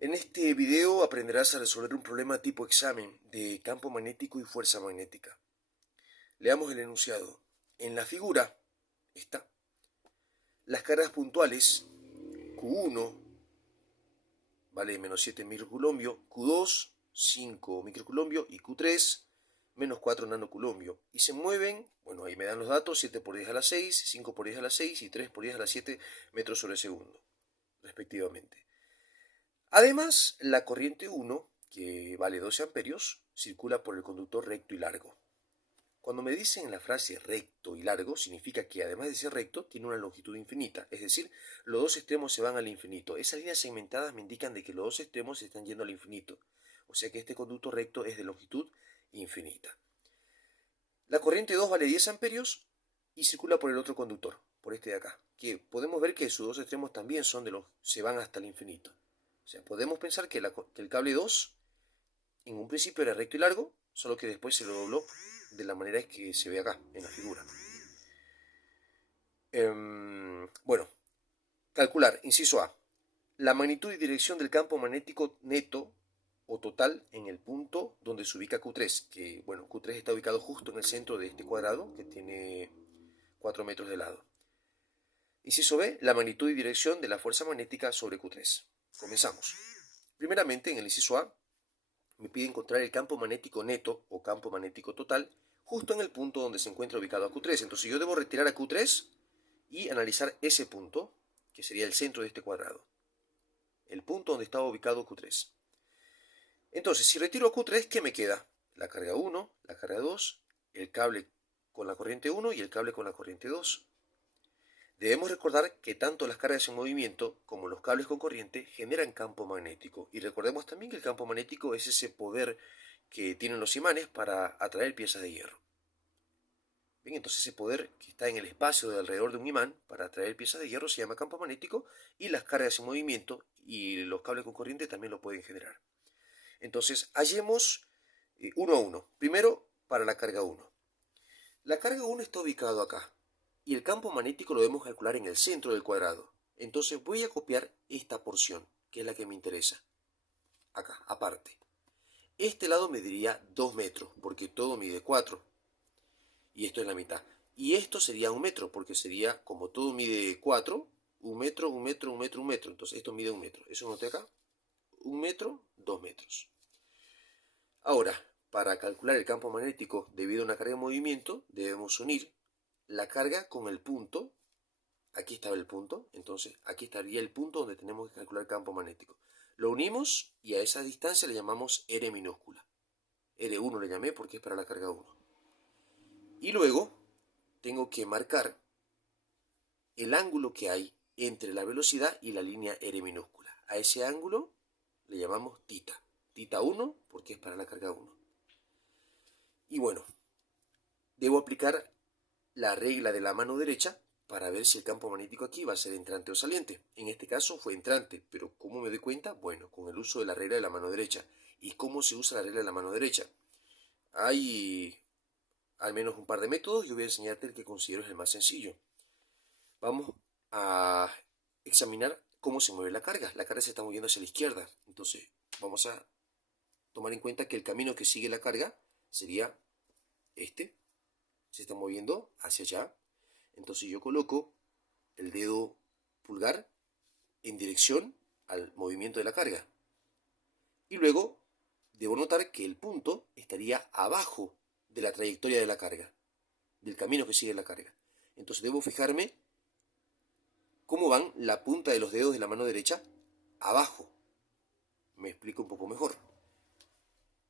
En este video aprenderás a resolver un problema tipo examen de campo magnético y fuerza magnética. Leamos el enunciado. En la figura está las cargas puntuales Q1 vale menos 7 microcoulombios, Q2 5 microcoulombios y Q3 menos 4 nanocoulombios. Y se mueven, bueno, ahí me dan los datos, 7 por 10 a la 6, 5 por 10 a la 6 y 3 por 10 a la 7 metros sobre segundo, respectivamente. Además, la corriente 1, que vale 12 amperios, circula por el conductor recto y largo. Cuando me dicen la frase recto y largo, significa que además de ser recto, tiene una longitud infinita, es decir, los dos extremos se van al infinito. Esas líneas segmentadas me indican de que los dos extremos se están yendo al infinito, o sea que este conducto recto es de longitud infinita. La corriente 2 vale 10 amperios y circula por el otro conductor, por este de acá, que podemos ver que sus dos extremos también se van hasta el infinito. O sea, podemos pensar que el cable 2 en un principio era recto y largo, solo que después se lo dobló de la manera que se ve acá, en la figura. Bueno, calcular, inciso A, la magnitud y dirección del campo magnético neto o total en el punto donde se ubica Q3, que bueno, Q3 está ubicado justo en el centro de este cuadrado, que tiene 4 metros de lado. Inciso B, la magnitud y dirección de la fuerza magnética sobre Q3. Comenzamos. Primeramente, en el inciso A, me pide encontrar el campo magnético neto o campo magnético total justo en el punto donde se encuentra ubicado a Q3. Entonces yo debo retirar a Q3 y analizar ese punto, que sería el centro de este cuadrado. El punto donde estaba ubicado Q3. Entonces, si retiro a Q3, ¿qué me queda? La carga 1, la carga 2, el cable con la corriente 1 y el cable con la corriente 2. Debemos recordar que tanto las cargas en movimiento como los cables con corriente generan campo magnético. Y recordemos también que el campo magnético es ese poder que tienen los imanes para atraer piezas de hierro. Bien, entonces ese poder que está en el espacio de alrededor de un imán para atraer piezas de hierro se llama campo magnético, y las cargas en movimiento y los cables con corriente también lo pueden generar. Entonces, hallemos uno a uno. Primero, para la carga 1. La carga 1 está ubicado acá, y el campo magnético lo debemos calcular en el centro del cuadrado. Entonces voy a copiar esta porción, que es la que me interesa. Acá, aparte. Este lado mediría 2 metros, porque todo mide 4. Y esto es la mitad. Y esto sería 1 metro, porque sería, como todo mide 4, 1 metro, 1 metro, 1 metro, 1 metro. Entonces esto mide 1 metro. Eso noté acá. 1 metro, 2 metros. Ahora, para calcular el campo magnético debido a una carga en movimiento, debemos unir la carga con el punto. Aquí estaba el punto, entonces aquí estaría el punto donde tenemos que calcular el campo magnético. Lo unimos y a esa distancia le llamamos R minúscula. R1 le llamé porque es para la carga 1. Y luego tengo que marcar el ángulo que hay entre la velocidad y la línea R minúscula. A ese ángulo le llamamos tita. Tita 1 porque es para la carga 1. Y bueno, debo aplicar la regla de la mano derecha para ver si el campo magnético aquí va a ser entrante o saliente. En este caso fue entrante, pero ¿cómo me doy cuenta? Bueno, con el uso de la regla de la mano derecha. ¿Y cómo se usa la regla de la mano derecha? Hay al menos un par de métodos, yo voy a enseñarte el que considero es el más sencillo. Vamos a examinar cómo se mueve la carga. La carga se está moviendo hacia la izquierda, entonces vamos a tomar en cuenta que el camino que sigue la carga sería este. Se está moviendo hacia allá. Entonces yo coloco el dedo pulgar en dirección al movimiento de la carga. Y luego debo notar que el punto estaría abajo de la trayectoria de la carga, del camino que sigue la carga. Entonces debo fijarme cómo van la punta de los dedos de la mano derecha abajo. Me explico un poco mejor.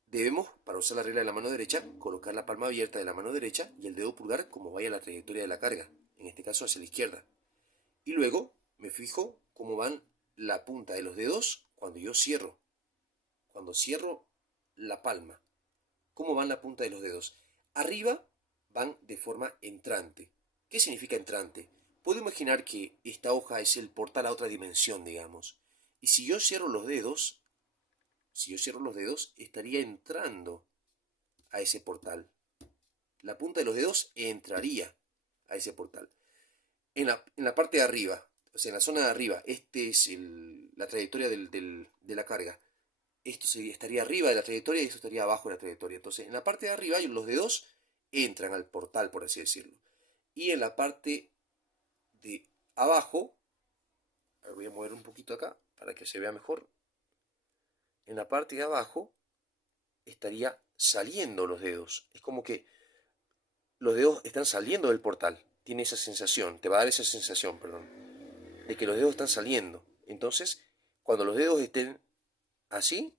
Debemos, para usar la regla de la mano derecha, colocar la palma abierta de la mano derecha y el dedo pulgar como vaya la trayectoria de la carga, en este caso hacia la izquierda. Y luego me fijo cómo van la punta de los dedos cuando yo cierro. Cuando cierro la palma, ¿cómo van la punta de los dedos? Arriba van de forma entrante. ¿Qué significa entrante? Puedo imaginar que esta hoja es el portal a otra dimensión, digamos. Y si yo cierro los dedos, estaría entrando a ese portal. La punta de los dedos entraría a ese portal. En la parte de arriba, o sea, en la zona de arriba, este es la trayectoria de la carga. Esto estaría arriba de la trayectoria y esto estaría abajo de la trayectoria. Entonces, en la parte de arriba los dedos entran al portal, por así decirlo. Y en la parte de abajo, voy a mover un poquito acá para que se vea mejor. En la parte de abajo estaría saliendo los dedos. Es como que los dedos están saliendo del portal. Tiene esa sensación, te va a dar esa sensación, perdón, de que los dedos están saliendo. Entonces, cuando los dedos estén así,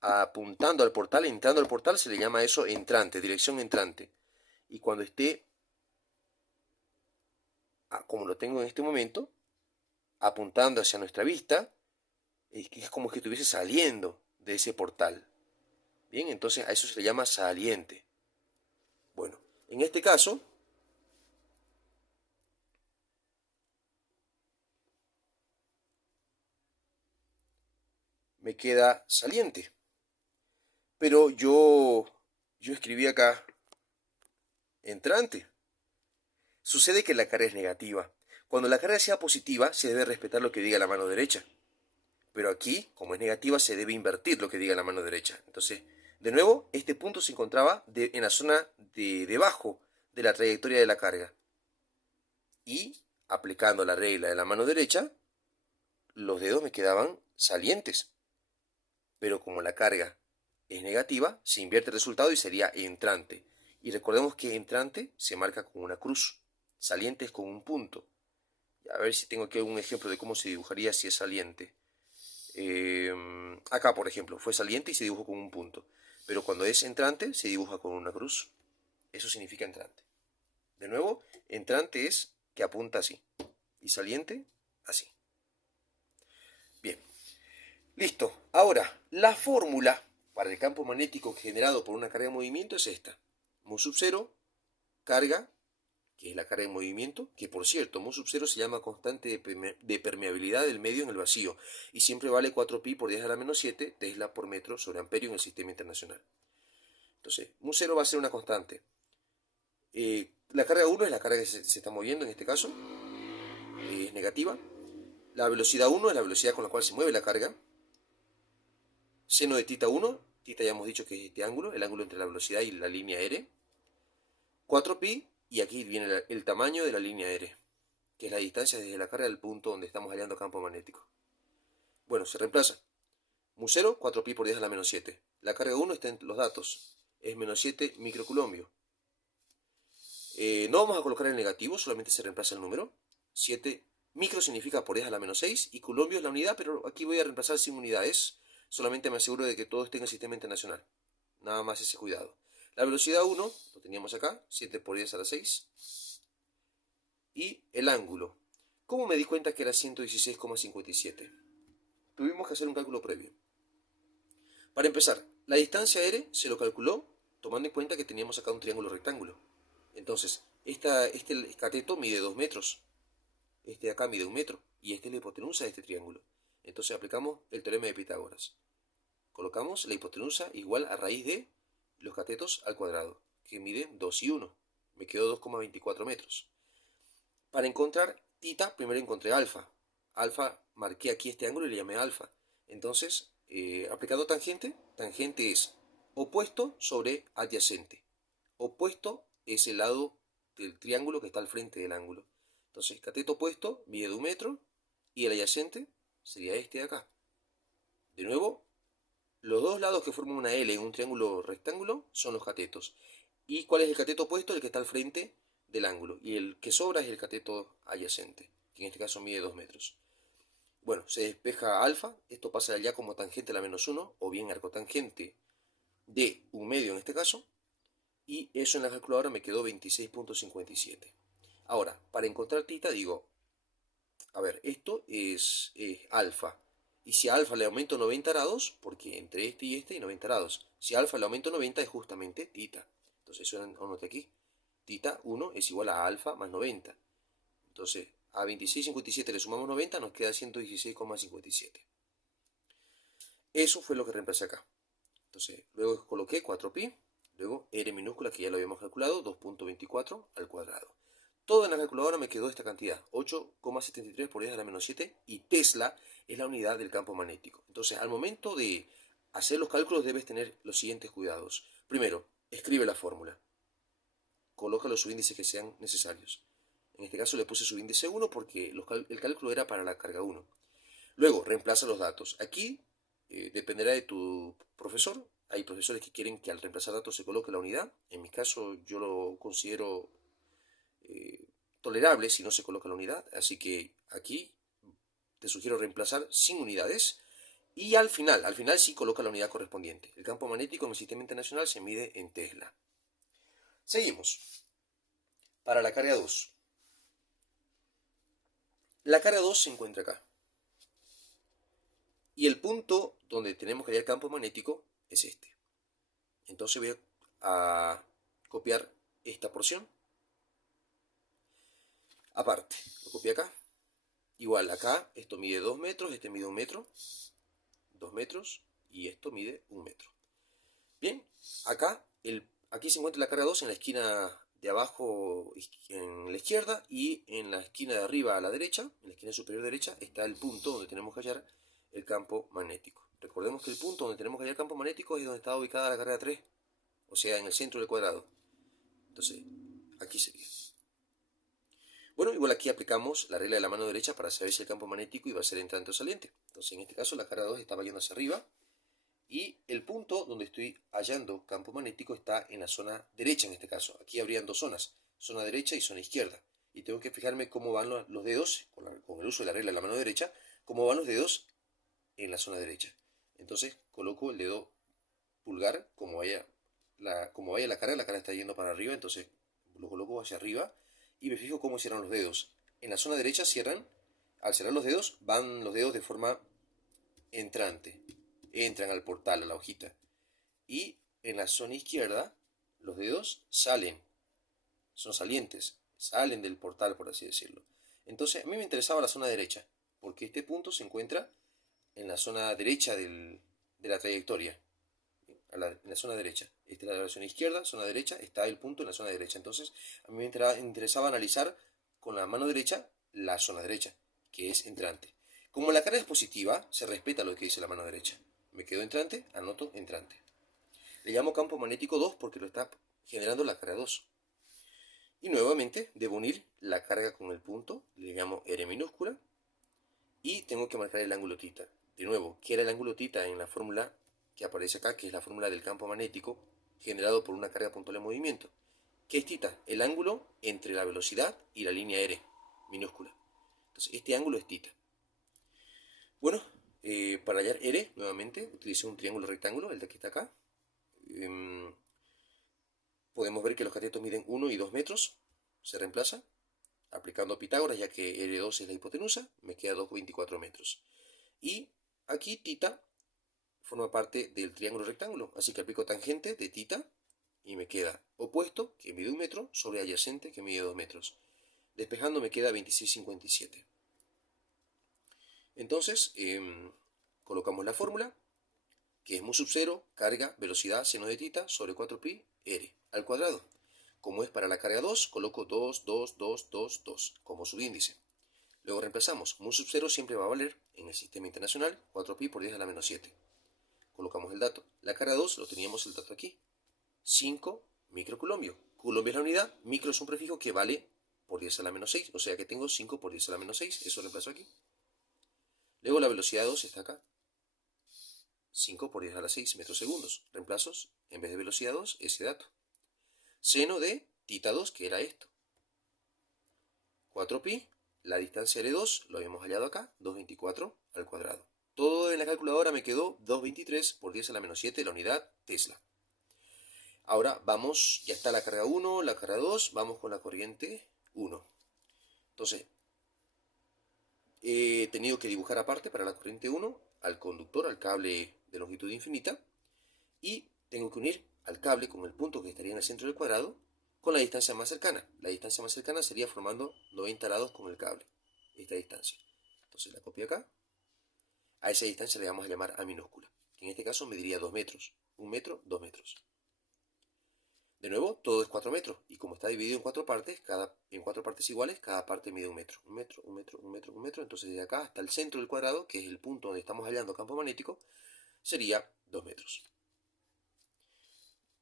apuntando al portal, entrando al portal, se le llama eso entrante, dirección entrante. Y cuando esté, como lo tengo en este momento, apuntando hacia nuestra vista, es como que estuviese saliendo de ese portal. Bien, entonces a eso se le llama saliente. Bueno, en este caso, me queda saliente. Pero yo escribí acá entrante. Sucede que la carga es negativa. Cuando la carga sea positiva, se debe respetar lo que diga la mano derecha. Pero aquí, como es negativa, se debe invertir lo que diga la mano derecha. Entonces, de nuevo, este punto se encontraba en la zona de debajo de la trayectoria de la carga. Y, aplicando la regla de la mano derecha, los dedos me quedaban salientes. Pero como la carga es negativa, se invierte el resultado y sería entrante. Y recordemos que entrante se marca con una cruz, saliente es con un punto. A ver si tengo aquí un ejemplo de cómo se dibujaría si es saliente. Acá, por ejemplo, fue saliente y se dibujó con un punto. Pero cuando es entrante, se dibuja con una cruz. Eso significa entrante. De nuevo, entrante es que apunta así. Y saliente, así. Bien. Listo. Ahora, la fórmula para el campo magnético generado por una carga en movimiento es esta. Mu sub 0, carga, que es la carga en movimiento, que por cierto, mu sub 0 se llama constante de permeabilidad del medio en el vacío y siempre vale 4pi por 10 a la menos 7 Tesla por metro sobre amperio en el sistema internacional. Entonces, mu 0 va a ser una constante. La carga 1 es la carga que se está moviendo en este caso, es negativa. La velocidad 1 es la velocidad con la cual se mueve la carga. Seno de tita 1, tita ya hemos dicho que es este ángulo, el ángulo entre la velocidad y la línea R. 4pi, y aquí viene el tamaño de la línea R, que es la distancia desde la carga al punto donde estamos hallando campo magnético. Bueno, se reemplaza. Mu 0, 4pi por 10 a la menos 7. La carga 1 está en los datos, es menos 7 microcoulombios. No vamos a colocar el negativo, solamente se reemplaza el número. 7 micro significa por 10 a la menos 6 y culombio es la unidad, pero aquí voy a reemplazar sin unidades. Solamente me aseguro de que todo esté en el sistema internacional. Nada más ese cuidado. La velocidad 1, lo teníamos acá, 7 por 10 a la 6. Y el ángulo. ¿Cómo me di cuenta que era 116,57? Tuvimos que hacer un cálculo previo. Para empezar, la distancia R se lo calculó tomando en cuenta que teníamos acá un triángulo rectángulo. Entonces, este cateto mide 2 metros. Este de acá mide 1 metro. Y esta es la hipotenusa de este triángulo. Entonces aplicamos el teorema de Pitágoras. Colocamos la hipotenusa igual a raíz de los catetos al cuadrado, que miden 2 y 1. Me quedó 2,24 metros. Para encontrar tita, primero encontré alfa. Alfa, marqué aquí este ángulo y le llamé alfa. Entonces, aplicando tangente, tangente es opuesto sobre adyacente. Opuesto es el lado del triángulo que está al frente del ángulo. Entonces, cateto opuesto mide de 1 metro y el adyacente sería este de acá. De nuevo, los dos lados que forman una L en un triángulo rectángulo son los catetos. ¿Y cuál es el cateto opuesto? El que está al frente del ángulo. Y el que sobra es el cateto adyacente, que en este caso mide 2 metros. Bueno, se despeja alfa, esto pasa ya como tangente a la menos 1, o bien arcotangente de 1 medio en este caso, y eso en la calculadora me quedó 26,57. Ahora, para encontrar tita digo, a ver, esto es alfa. Y si a alfa le aumento 90 grados, porque entre este y este hay 90 grados. Si a alfa le aumento 90 es justamente tita. Entonces eso anote aquí. Tita 1 es igual a alfa más 90. Entonces a 26,57 le sumamos 90, nos queda 116,57. Eso fue lo que reemplacé acá. Entonces luego coloqué 4pi, luego r minúscula que ya lo habíamos calculado, 2,24 al cuadrado. Todo en la calculadora me quedó esta cantidad, 8,73 por 10 a la menos 7, y Tesla es la unidad del campo magnético. Entonces, al momento de hacer los cálculos debes tener los siguientes cuidados. Primero, escribe la fórmula. Coloca los subíndices que sean necesarios. En este caso le puse subíndice 1 porque el cálculo era para la carga 1. Luego, reemplaza los datos. Aquí dependerá de tu profesor. Hay profesores que quieren que al reemplazar datos se coloque la unidad. En mi caso yo lo considero tolerable si no se coloca la unidad. Así que aquí te sugiero reemplazar sin unidades. Y al final sí coloca la unidad correspondiente. El campo magnético en el sistema internacional se mide en Tesla. Seguimos. Para la carga 2. La carga 2 se encuentra acá. Y el punto donde tenemos que hallar el campo magnético es este. Entonces voy a copiar esta porción. Aparte, lo copié acá. Igual acá, esto mide 2 metros, este mide 1 metro. 2 metros y esto mide 1 metro. Bien, aquí se encuentra la carga 2 en la esquina de abajo en la izquierda y en la esquina de arriba a la derecha, en la esquina superior derecha, está el punto donde tenemos que hallar el campo magnético. Recordemos que el punto donde tenemos que hallar el campo magnético es donde está ubicada la carga 3, o sea, en el centro del cuadrado. Entonces, aquí sería. Bueno, igual aquí aplicamos la regla de la mano derecha para saber si el campo magnético iba a ser entrante o saliente. Entonces, en este caso, la carga 2 estaba yendo hacia arriba y el punto donde estoy hallando campo magnético está en la zona derecha en este caso. Aquí habrían dos zonas, zona derecha y zona izquierda. Y tengo que fijarme cómo van los dedos, con el uso de la regla de la mano derecha, cómo van los dedos en la zona derecha. Entonces coloco el dedo pulgar como vaya la carga está yendo para arriba, entonces lo coloco hacia arriba y me fijo cómo cierran los dedos. En la zona derecha cierran, al cerrar los dedos, van los dedos de forma entrante, entran al portal, a la hojita. Y en la zona izquierda, los dedos salen, son salientes, salen del portal, por así decirlo. Entonces, a mí me interesaba la zona derecha, porque este punto se encuentra en la zona derecha de la trayectoria, en la zona derecha. Esta es la zona izquierda, zona derecha, está el punto en la zona derecha. Entonces, a mí me interesaba analizar con la mano derecha la zona derecha, que es entrante. Como la carga es positiva, se respeta lo que dice la mano derecha. Me quedo entrante, anoto entrante. Le llamo campo magnético 2 porque lo está generando la carga 2. Y nuevamente debo unir la carga con el punto, le llamo R minúscula, y tengo que marcar el ángulo θ. De nuevo, ¿qué era el ángulo θ en la fórmula que aparece acá, que es la fórmula del campo magnético generado por una carga puntual en movimiento? ¿Qué es θ? El ángulo entre la velocidad y la línea R minúscula. Entonces, este ángulo es θ. Bueno, para hallar R, nuevamente, utilicé un triángulo rectángulo, el de que está acá. Podemos ver que los catetos miden 1 y 2 metros. Se reemplaza aplicando Pitágoras, ya que R2 es la hipotenusa, me queda 2,24 metros. Y aquí θ forma parte del triángulo rectángulo, así que aplico tangente de θ y me queda opuesto, que mide 1 metro, sobre adyacente, que mide 2 metros. Despejando me queda 26,57. Entonces, colocamos la fórmula, que es mu sub 0, carga, velocidad, seno de θ, sobre 4pi r al cuadrado. Como es para la carga 2, coloco 2, 2, 2, 2, 2 como subíndice. Luego reemplazamos, mu sub 0 siempre va a valer, en el sistema internacional, 4pi por 10 a la menos 7. Colocamos el dato. La carga 2 lo teníamos el dato aquí. 5 microcoulombios. Coulomb es la unidad, micro es un prefijo que vale por 10 a la menos 6. O sea que tengo 5 por 10 a la menos 6. Eso reemplazo aquí. Luego la velocidad 2 está acá. 5 por 10 a la 6 metros segundos. Reemplazos, en vez de velocidad 2, ese dato. Seno de θ2, que era esto. 4pi, la distancia R2, lo habíamos hallado acá, 2,24 al cuadrado. Todo en la calculadora me quedó 2,23 por 10 a la menos 7, la unidad Tesla. Ahora vamos, ya está la carga 1, la carga 2, vamos con la corriente 1. Entonces, he tenido que dibujar aparte para la corriente 1 al conductor, al cable de longitud infinita, y tengo que unir al cable con el punto que estaría en el centro del cuadrado con la distancia más cercana. La distancia más cercana sería formando 90 grados con el cable, esta distancia. Entonces la copio acá. A esa distancia le vamos a llamar A minúscula, que en este caso mediría 2 metros. 1 metro, 2 metros. De nuevo, todo es 4 metros. Y como está dividido en 4 partes, en 4 partes iguales, cada parte mide 1 metro. 1 metro, 1 metro, 1 metro, 1 metro. Entonces de acá hasta el centro del cuadrado, que es el punto donde estamos hallando campo magnético, sería 2 metros.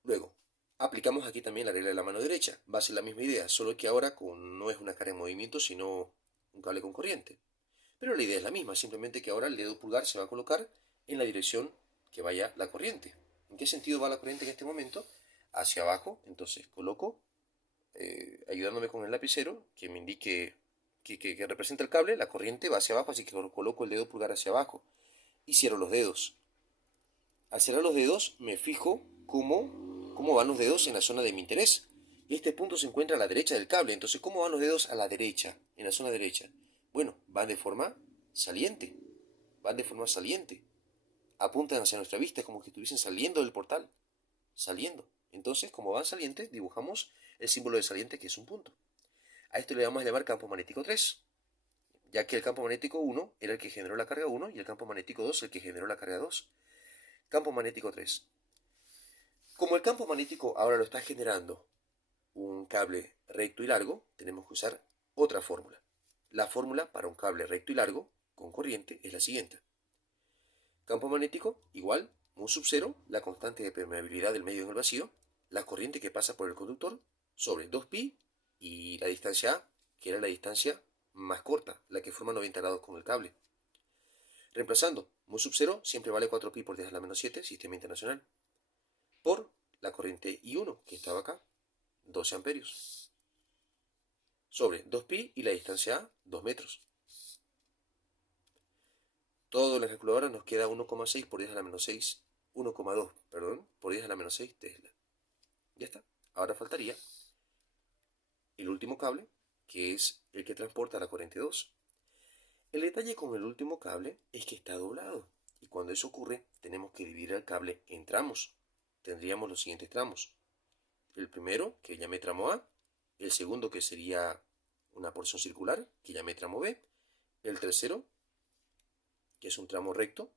Luego, aplicamos aquí también la regla de la mano derecha. Va a ser la misma idea, solo que ahora no es una carga en movimiento, sino un cable con corriente. Pero la idea es la misma, simplemente que ahora el dedo pulgar se va a colocar en la dirección que vaya la corriente. ¿En qué sentido va la corriente en este momento? Hacia abajo. Entonces coloco, ayudándome con el lapicero, que me indique que representa el cable, la corriente va hacia abajo, así que coloco el dedo pulgar hacia abajo y cierro los dedos. Al cerrar los dedos me fijo cómo van los dedos en la zona de mi interés. Y este punto se encuentra a la derecha del cable. Entonces, ¿cómo van los dedos a la derecha, en la zona derecha? Bueno, van de forma saliente. Van de forma saliente. Apuntan hacia nuestra vista, como que estuviesen saliendo del portal. Saliendo. Entonces, como van salientes, dibujamos el símbolo de saliente, que es un punto. A esto le vamos a llamar campo magnético 3, ya que el campo magnético 1 era el que generó la carga 1 y el campo magnético 2 el que generó la carga 2. Campo magnético 3. Como el campo magnético ahora lo está generando un cable recto y largo, tenemos que usar otra fórmula. La fórmula para un cable recto y largo con corriente es la siguiente. Campo magnético igual mu sub 0, la constante de permeabilidad del medio en el vacío, la corriente que pasa por el conductor, sobre 2pi y la distancia A, que era la distancia más corta, la que forma 90 grados con el cable. Reemplazando, mu sub 0 siempre vale 4pi por 10 a la menos 7, sistema internacional, por la corriente I1, que estaba acá, 12 amperios, sobre 2pi y la distancia A, 2 metros. Todo en la calculadora nos queda 1,6 por 10 a la menos 6, 1,2, perdón, por 10 a la menos 6 Tesla. Ya está. Ahora faltaría el último cable, que es el que transporta la corriente 2. El detalle con el último cable es que está doblado, y cuando eso ocurre tenemos que dividir el cable en tramos. Tendríamos los siguientes tramos. El primero, que llamé tramo A, el segundo, que sería una porción circular, que llamé tramo B, el tercero, que es un tramo recto,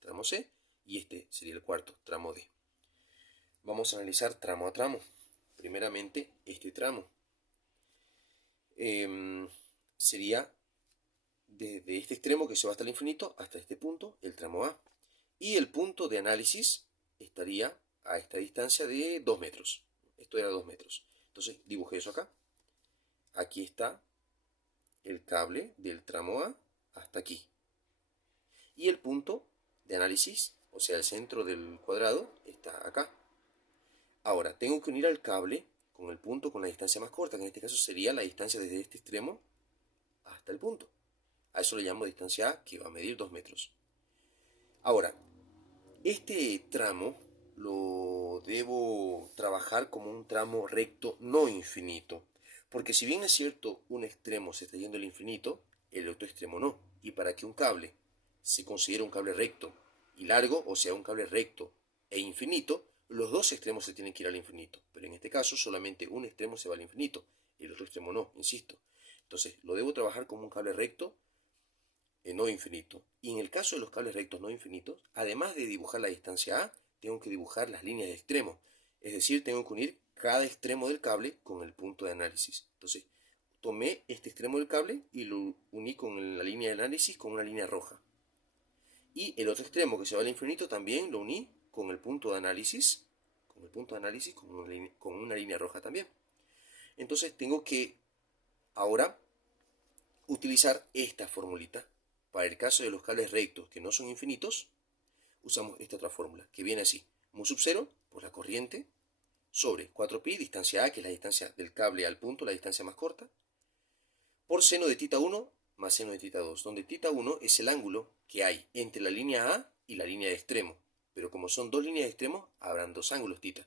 tramo C, y este sería el cuarto, tramo D. Vamos a analizar tramo a tramo. Primeramente, este tramo sería desde este extremo que se va hasta el infinito hasta este punto, el tramo A. Y el punto de análisis estaría a esta distancia de 2 metros. Esto era 2 metros. Entonces dibujé eso acá. Aquí está el cable del tramo A hasta aquí. Y el punto de análisis, o sea, el centro del cuadrado, está acá. Ahora, tengo que unir al cable con el punto con la distancia más corta, que en este caso sería la distancia desde este extremo hasta el punto. A eso le llamo distancia A, que va a medir 2 metros. Ahora, este tramo lo debo trabajar como un tramo recto no infinito. Porque si bien es cierto, un extremo se está yendo al infinito, el otro extremo no. Y para que un cable se considere un cable recto y largo, o sea, un cable recto e infinito, los dos extremos se tienen que ir al infinito. Pero en este caso solamente un extremo se va al infinito, y el otro extremo no, insisto. Entonces, lo debo trabajar como un cable recto no infinito. Y en el caso de los cables rectos no infinitos, además de dibujar la distancia A, tengo que dibujar las líneas de extremo. Es decir, tengo que unir cada extremo del cable con el punto de análisis. Entonces, tomé este extremo del cable y lo uní con la línea de análisis con una línea roja. Y el otro extremo que se va al infinito también lo uní con el punto de análisis, con una línea roja también. Entonces tengo que ahora utilizar esta formulita. Para el caso de los cables rectos que no son infinitos, usamos esta otra fórmula, que viene así. Mu sub 0 por la corriente sobre 4pi, distancia A, que es la distancia del cable al punto, la distancia más corta, por seno de θ 1 más seno de θ 2, donde θ 1 es el ángulo que hay entre la línea A y la línea de extremo. Pero como son dos líneas de extremo, habrán dos ángulos θ.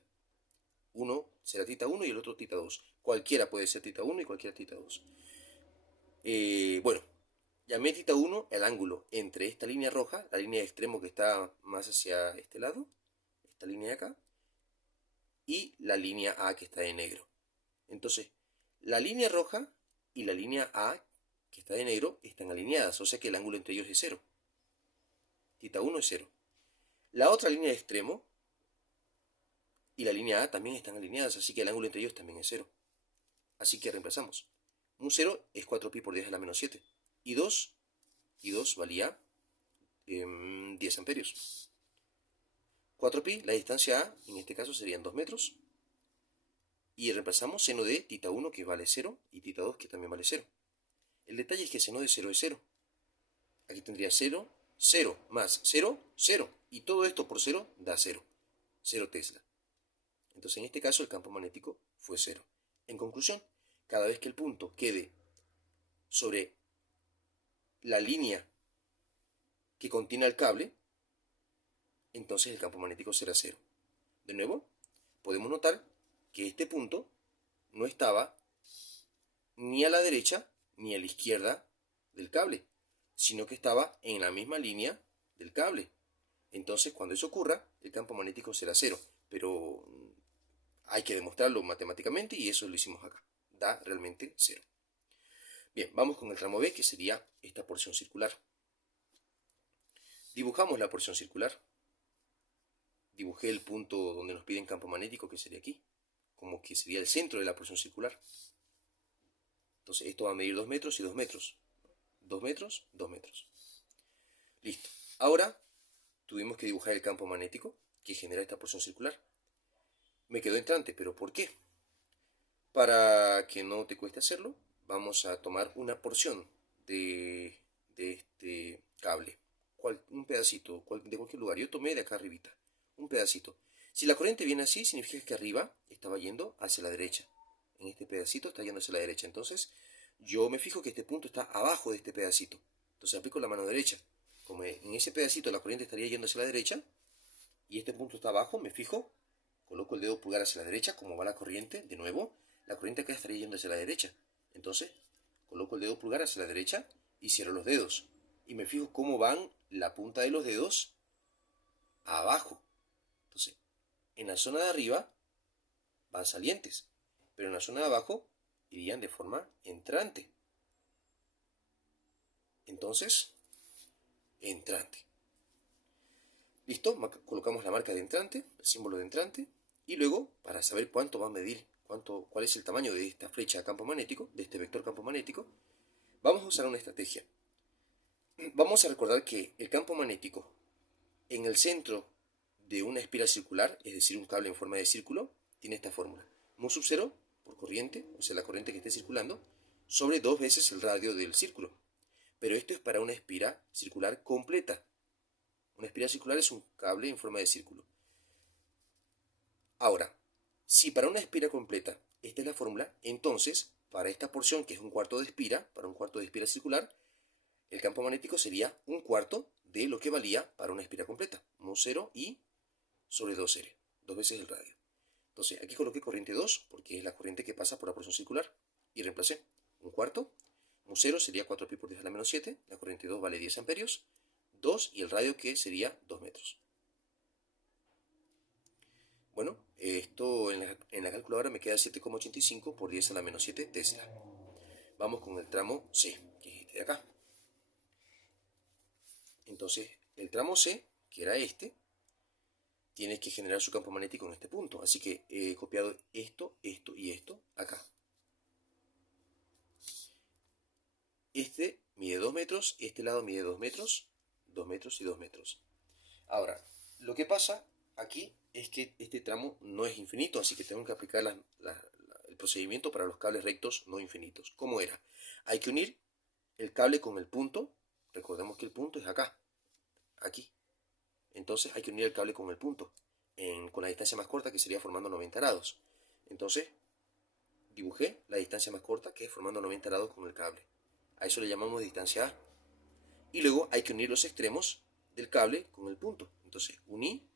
Uno será θ 1 y el otro θ 2. Cualquiera puede ser θ 1 y cualquiera θ 2. Bueno, llamé θ 1 el ángulo entre esta línea roja, la línea de extremo que está más hacia este lado, esta línea de acá, y la línea A que está de negro. Entonces, la línea roja y la línea A que está de negro están alineadas, o sea que el ángulo entre ellos es 0. θ 1 es 0. La otra línea de extremo Y la línea A también están alineadas, así que el ángulo entre ellos también es 0. Así que reemplazamos. Un 0 es 4pi por 10 a la menos 7. Y 2 valía 10 amperios. 4pi, la distancia A, en este caso serían 2 metros. Y reemplazamos seno de tita 1 que vale 0 y tita 2 que también vale 0. El detalle es que seno de 0 es 0. Aquí tendría 0, 0 más 0, 0. Y todo esto por 0 da 0. 0 Tesla. Entonces en este caso el campo magnético fue 0. En conclusión, cada vez que el punto quede sobre la línea que contiene el cable, entonces el campo magnético será 0. De nuevo, podemos notar que este punto no estaba ni a la derecha ni a la izquierda del cable, sino que estaba en la misma línea del cable. Entonces, cuando eso ocurra, el campo magnético será 0. Pero hay que demostrarlo matemáticamente y eso lo hicimos acá. Da realmente 0. Bien, vamos con el tramo B, que sería esta porción circular. Dibujamos la porción circular. Dibujé el punto donde nos piden campo magnético, que sería aquí, como que sería el centro de la porción circular. Entonces esto va a medir 2 metros y 2 metros. 2 metros, 2 metros. Listo. Ahora tuvimos que dibujar el campo magnético que genera esta porción circular. Me quedó entrante, pero ¿por qué? Para que no te cueste hacerlo, vamos a tomar una porción de este cable. Un pedacito de cualquier lugar. Yo tomé de acá arribita. Un pedacito. Si la corriente viene así, significa que arriba estaba yendo hacia la derecha. En este pedacito está yendo hacia la derecha. Entonces, yo me fijo que este punto está abajo de este pedacito. Entonces aplico la mano derecha. Como en ese pedacito la corriente estaría yendo hacia la derecha, y este punto está abajo, me fijo, coloco el dedo pulgar hacia la derecha, como va la corriente, de nuevo, la corriente acá estaría yendo hacia la derecha. Entonces, coloco el dedo pulgar hacia la derecha y cierro los dedos. Y me fijo cómo van la punta de los dedos abajo. Entonces, en la zona de arriba van salientes, pero en la zona de abajo irían de forma entrante. Entonces, entrante. Listo, colocamos la marca de entrante, el símbolo de entrante, y luego, para saber cuánto va a medir, cuál es el tamaño de esta flecha a campo magnético, de este vector campo magnético, vamos a usar una estrategia. Vamos a recordar que el campo magnético en el centro de una espiral circular, es decir, un cable en forma de círculo, tiene esta fórmula. Mu sub 0 por corriente, o sea, la corriente que esté circulando, sobre 2 veces el radio del círculo. Pero esto es para una espiral circular completa. Una espiral circular es un cable en forma de círculo. Ahora, si para una espira completa esta es la fórmula, entonces para esta porción que es un cuarto de espira, para un cuarto de espira circular, el campo magnético sería un cuarto de lo que valía para una espira completa, mu 0 i sobre 2r, 2 veces el radio. Entonces aquí coloqué corriente 2 porque es la corriente que pasa por la porción circular y reemplacé un cuarto, mu 0 sería 4pi por 10 a la menos 7, la corriente 2 vale 10 amperios, 2 y el radio que sería 2 metros. Bueno, esto en la calculadora me queda 7,85 por 10 a la menos 7 Tesla. Vamos con el tramo C, que es este de acá. Entonces, el tramo C, que era este, tiene que generar su campo magnético en este punto. Así que he copiado esto, esto y esto acá. Este mide 2 metros, este lado mide 2 metros, 2 metros y 2 metros. Ahora, lo que pasa aquí es que este tramo no es infinito, así que tengo que aplicar el procedimiento para los cables rectos no infinitos. ¿Cómo era? Hay que unir el cable con el punto. Recordemos que el punto es acá, aquí. Entonces hay que unir el cable con el punto, con la distancia más corta, que sería formando 90 grados. Entonces dibujé la distancia más corta, que es formando 90 grados con el cable. A eso le llamamos distancia A. Y luego hay que unir los extremos del cable con el punto. Entonces uní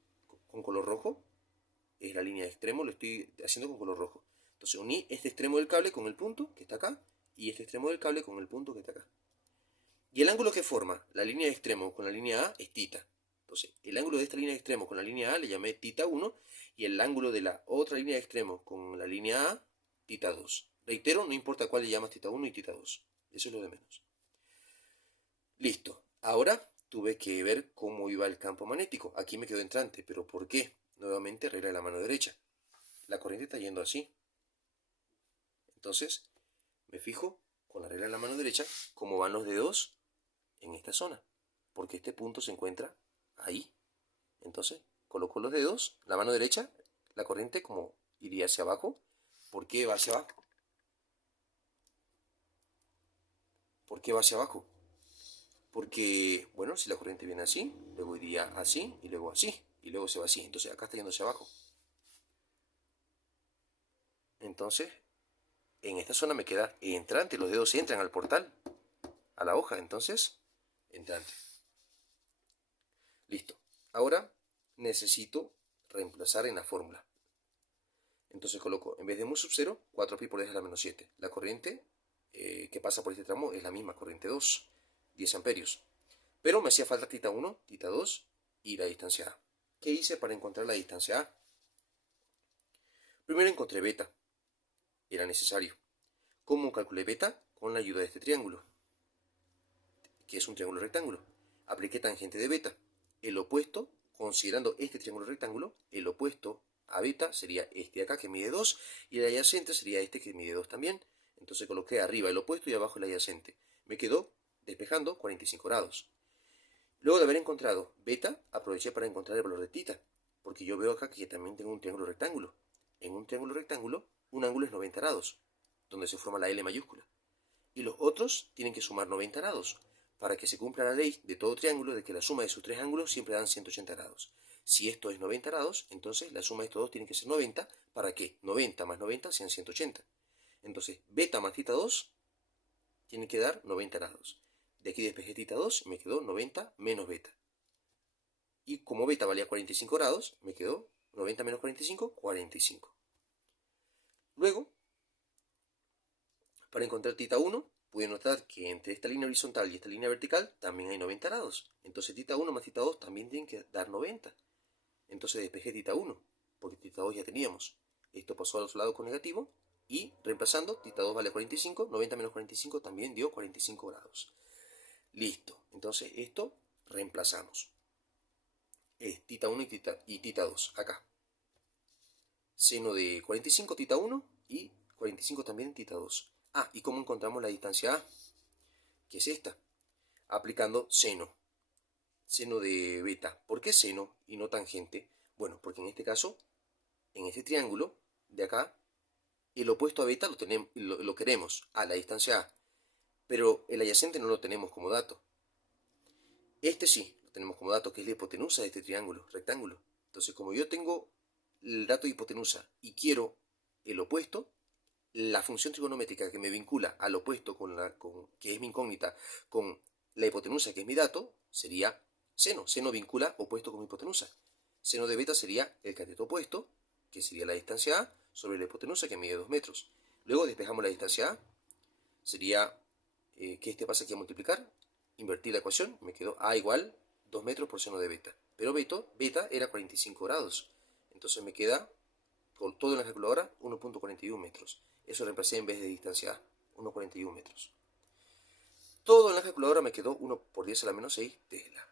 con color rojo, es la línea de extremo, lo estoy haciendo con color rojo. Entonces uní este extremo del cable con el punto, que está acá, y este extremo del cable con el punto que está acá. Y el ángulo que forma la línea de extremo con la línea A es tita. Entonces, el ángulo de esta línea de extremo con la línea A le llamé tita 1, y el ángulo de la otra línea de extremo con la línea A, tita 2. Reitero, no importa cuál le llamas tita 1 y tita 2. Eso es lo de menos. Listo. Ahora tuve que ver cómo iba el campo magnético. Aquí me quedó entrante, pero ¿por qué? Nuevamente regla de la mano derecha. la corriente está yendo así. Entonces, me fijo con la regla en la mano derecha cómo van los dedos en esta zona, porque este punto se encuentra ahí. Entonces, coloco los dedos, la mano derecha, la corriente como iría hacia abajo. ¿Por qué va hacia abajo? ¿Por qué va hacia abajo? Porque, bueno, si la corriente viene así, luego iría así, y luego así, y luego se va así. Entonces, acá está yendo hacia abajo. Entonces, en esta zona me queda entrante, los dedos entran al portal, a la hoja, entonces, entrante. Listo. Ahora necesito reemplazar en la fórmula. Entonces coloco, en vez de mu sub 0, 4pi por 10 a la menos 7. La corriente que pasa por este tramo es la misma, corriente 2, 10 amperios. Pero me hacía falta tita 1, tita 2 y la distancia A. ¿Qué hice para encontrar la distancia A? Primero encontré beta. Era necesario. ¿Cómo calculé beta? Con la ayuda de este triángulo, que es un triángulo rectángulo. Apliqué tangente de beta. El opuesto, considerando este triángulo rectángulo, el opuesto a beta sería este de acá que mide 2 y el adyacente sería este que mide 2 también. Entonces coloqué arriba el opuesto y abajo el adyacente. Me quedó, despejando, 45 grados. Luego de haber encontrado beta, aproveché para encontrar el valor de tita, porque yo veo acá que también tengo un triángulo rectángulo. En un triángulo rectángulo, un ángulo es 90 grados, donde se forma la L mayúscula. Y los otros tienen que sumar 90 grados, para que se cumpla la ley de todo triángulo de que la suma de sus tres ángulos siempre dan 180 grados. Si esto es 90 grados, entonces la suma de estos dos tiene que ser 90, para que 90 más 90 sean 180. Entonces, beta más tita 2 tiene que dar 90 grados. De aquí despejé tita 2 y me quedó 90 menos beta. Y como beta valía 45 grados, me quedó 90 menos 45, 45. Luego, para encontrar tita 1, pude notar que entre esta línea horizontal y esta línea vertical también hay 90 grados. Entonces tita 1 más tita 2 también tienen que dar 90. Entonces despejé tita 1, porque tita 2 ya teníamos. Esto pasó al otro lado con negativo y reemplazando, tita 2 vale 45, 90 menos 45 también dio 45 grados. Listo, entonces esto reemplazamos. Es tita 1 y tita 2, acá. Seno de 45 tita 1 y 45 también tita 2. Ah, ¿y cómo encontramos la distancia A? Que es esta. Aplicando seno. Seno de beta. ¿Por qué seno y no tangente? Bueno, porque en este caso, en este triángulo de acá, el opuesto a beta lo queremos, a la distancia A. Pero el adyacente no lo tenemos como dato. Este sí, lo tenemos como dato, que es la hipotenusa de este triángulo, rectángulo. Entonces, como yo tengo el dato de hipotenusa y quiero el opuesto, la función trigonométrica que me vincula al opuesto, que es mi incógnita, con la hipotenusa, que es mi dato, sería seno. Seno vincula opuesto con hipotenusa. Seno de beta sería el cateto opuesto, que sería la distancia A, sobre la hipotenusa, que mide 2 metros. Luego despejamos la distancia A. Sería que este pasa aquí a multiplicar. Invertir la ecuación, me quedó A igual 2 metros por seno de beta. Pero beta era 45 grados. Entonces me queda, con todo en la calculadora, 1.41 metros. Eso reemplacé en vez de distancia A, 1.41 metros. Todo en la calculadora me quedó 1 por 10 a la menos 6 Tesla.